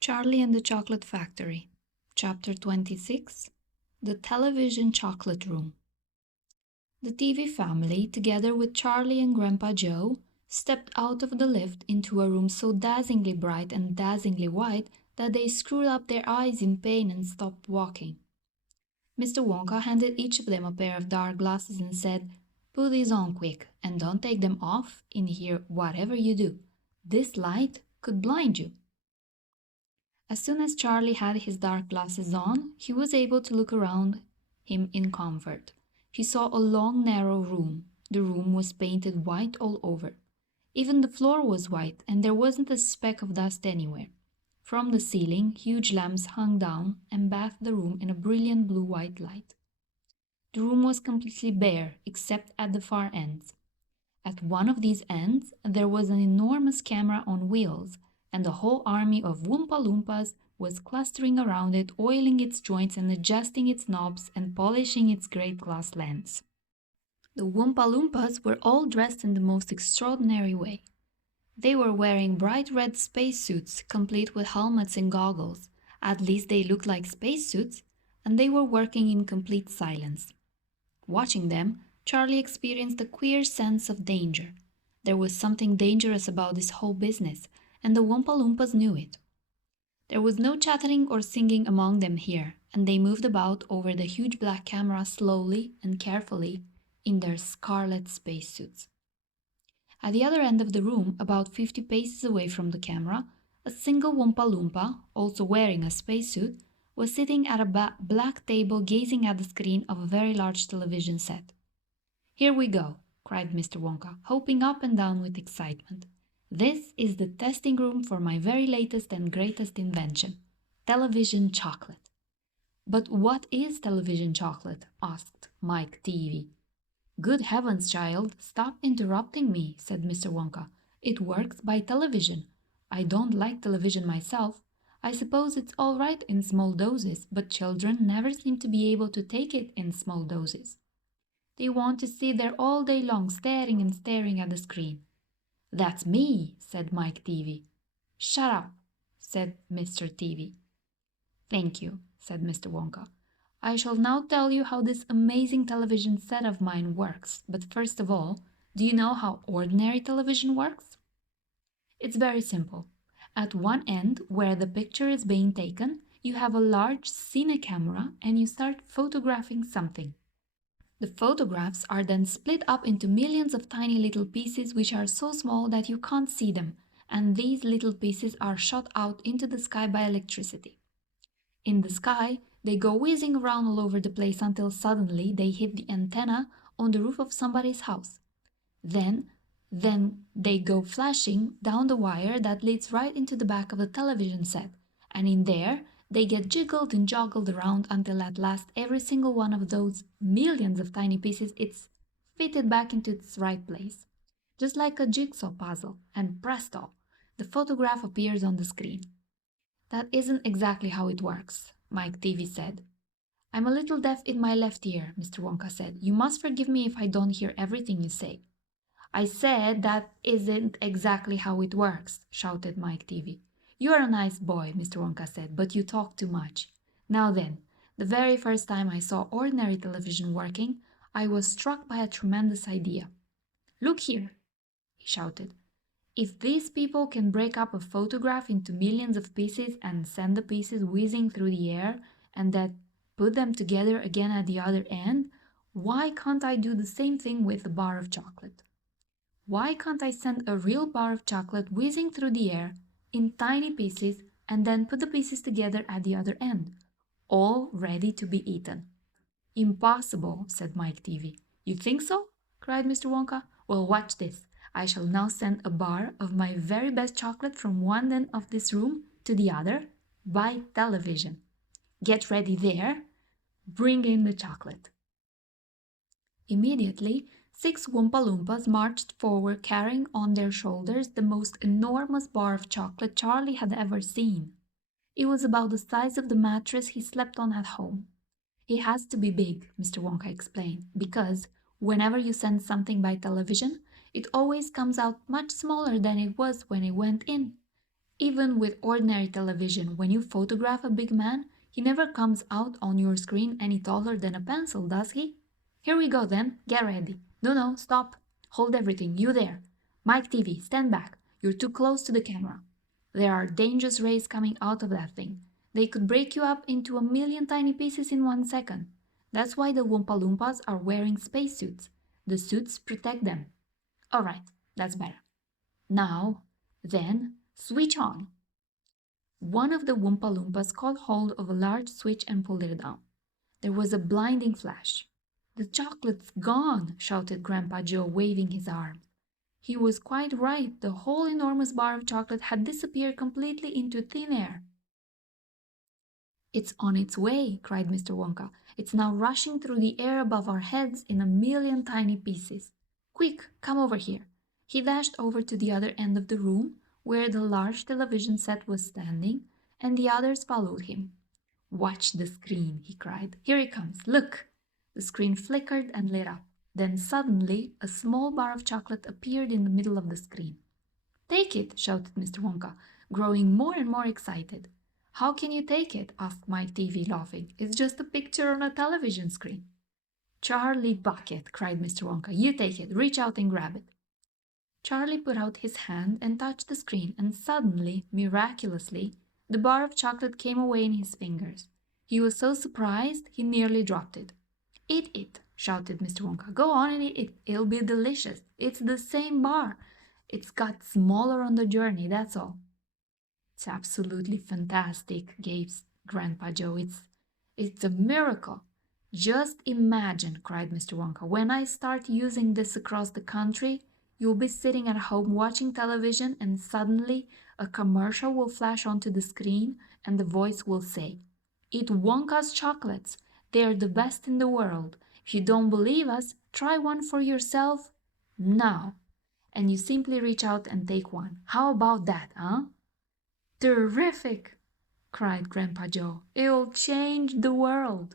Charlie and the Chocolate Factory, Chapter 26, The Television Chocolate Room. The TV family, together with Charlie and Grandpa Joe, stepped out of the lift into a room so dazzlingly bright and dazzlingly white that they screwed up their eyes in pain and stopped walking. Mr. Wonka handed each of them a pair of dark glasses and said, "Put these on quick, and don't take them off in here whatever you do. This light could blind you." As soon as Charlie had his dark glasses on, he was able to look around him in comfort. He saw a long, narrow room. The room was painted white all over. Even the floor was white, and there wasn't a speck of dust anywhere. From the ceiling, huge lamps hung down and bathed the room in a brilliant blue-white light. The room was completely bare, except at the far ends. At one of these ends, there was an enormous camera on wheels, and a whole army of Oompa Loompas was clustering around it, oiling its joints and adjusting its knobs and polishing its great glass lens. The Oompa Loompas were all dressed in the most extraordinary way. They were wearing bright red spacesuits, complete with helmets and goggles. At least they looked like spacesuits, and they were working in complete silence. Watching them, Charlie experienced a queer sense of danger. There was something dangerous about this whole business, and the Oompa Loompas knew it. There was no chattering or singing among them here, and they moved about over the huge black camera slowly and carefully in their scarlet spacesuits. At the other end of the room, about 50 paces away from the camera, a single Oompa Loompa, also wearing a spacesuit, was sitting at a black table gazing at the screen of a very large television set. "Here we go," cried Mr. Wonka, hopping up and down with excitement. "This is the testing room for my very latest and greatest invention, television chocolate." "But what is television chocolate?" asked Mike TV. "Good heavens, child, stop interrupting me," said Mr. Wonka. "It works by television. I don't like television myself. I suppose it's all right in small doses, but children never seem to be able to take it in small doses. They want to sit there all day long staring and staring at the screen." "That's me," said Mike TV. "Shut up," said Mr. TV. "Thank you," said Mr. Wonka. "I shall now tell you how this amazing television set of mine works. But first of all, do you know how ordinary television works? It's very simple. At one end, where the picture is being taken, you have a large cine camera and you start photographing something. The photographs are then split up into millions of tiny little pieces which are so small that you can't see them, and these little pieces are shot out into the sky by electricity. In the sky, they go whizzing around all over the place until suddenly they hit the antenna on the roof of somebody's house. Then they go flashing down the wire that leads right into the back of the television set, and in there they get jiggled and joggled around until at last every single one of those millions of tiny pieces is fitted back into its right place, just like a jigsaw puzzle, and presto, the photograph appears on the screen." "That isn't exactly how it works," Mike TV said. "I'm a little deaf in my left ear," Mr. Wonka said. "You must forgive me if I don't hear everything you say." "I said that isn't exactly how it works," shouted Mike TV. "You're a nice boy," Mr. Wonka said, "but you talk too much. Now then, the very first time I saw ordinary television working, I was struck by a tremendous idea. Look here," he shouted. "If these people can break up a photograph into millions of pieces and send the pieces whizzing through the air and then put them together again at the other end, why can't I do the same thing with a bar of chocolate? Why can't I send a real bar of chocolate whizzing through the air in tiny pieces and then put the pieces together at the other end, all ready to be eaten?" "Impossible," said Mike TV. "You think so?" cried Mr. Wonka. "Well, watch this. I shall now send a bar of my very best chocolate from one end of this room to the other by television. Get ready there. Bring in the chocolate." Immediately, 6 Oompa Loompas marched forward carrying on their shoulders the most enormous bar of chocolate Charlie had ever seen. It was about the size of the mattress he slept on at home. "It has to be big," Mr. Wonka explained, "because whenever you send something by television, it always comes out much smaller than it was when it went in. Even with ordinary television, when you photograph a big man, he never comes out on your screen any taller than a pencil, does he? Here we go then, get ready. No, stop. Hold everything, you there. Mike TV, stand back. You're too close to the camera. There are dangerous rays coming out of that thing. They could break you up into a million tiny pieces in 1 second. That's why the Oompa Loompas are wearing spacesuits. The suits protect them. All right, that's better. Now, then, switch on. One of the Oompa Loompas caught hold of a large switch and pulled it down. There was a blinding flash. The chocolate's gone, shouted Grandpa Joe, waving his arms. He was quite right. The whole enormous bar of chocolate had disappeared completely into thin air. It's on its way, cried Mr. Wonka. It's now rushing through the air above our heads in a million tiny pieces. Quick, come over here. He dashed over to the other end of the room, where the large television set was standing, and the others followed him. Watch the screen, he cried. Here it comes. Look! The screen flickered and lit up. Then suddenly, a small bar of chocolate appeared in the middle of the screen. Take it, shouted Mr. Wonka, growing more and more excited. How can you take it? Asked Mike TV, laughing. It's just a picture on a television screen. Charlie Bucket, cried Mr. Wonka. You take it. Reach out and grab it. Charlie put out his hand and touched the screen, and suddenly, miraculously, the bar of chocolate came away in his fingers. He was so surprised he nearly dropped it. Eat it, shouted Mr. Wonka. Go on and eat it. It'll be delicious. It's the same bar. It's got smaller on the journey, that's all. It's absolutely fantastic, gaped Grandpa Joe. It's a miracle. Just imagine, cried Mr. Wonka, when I start using this across the country, you'll be sitting at home watching television and suddenly a commercial will flash onto the screen and the voice will say, Eat Wonka's chocolates. They're the best in the world. If you don't believe us, try one for yourself now. And you simply reach out and take one. How about that, huh? Terrific, cried Grandpa Joe. It'll change the world.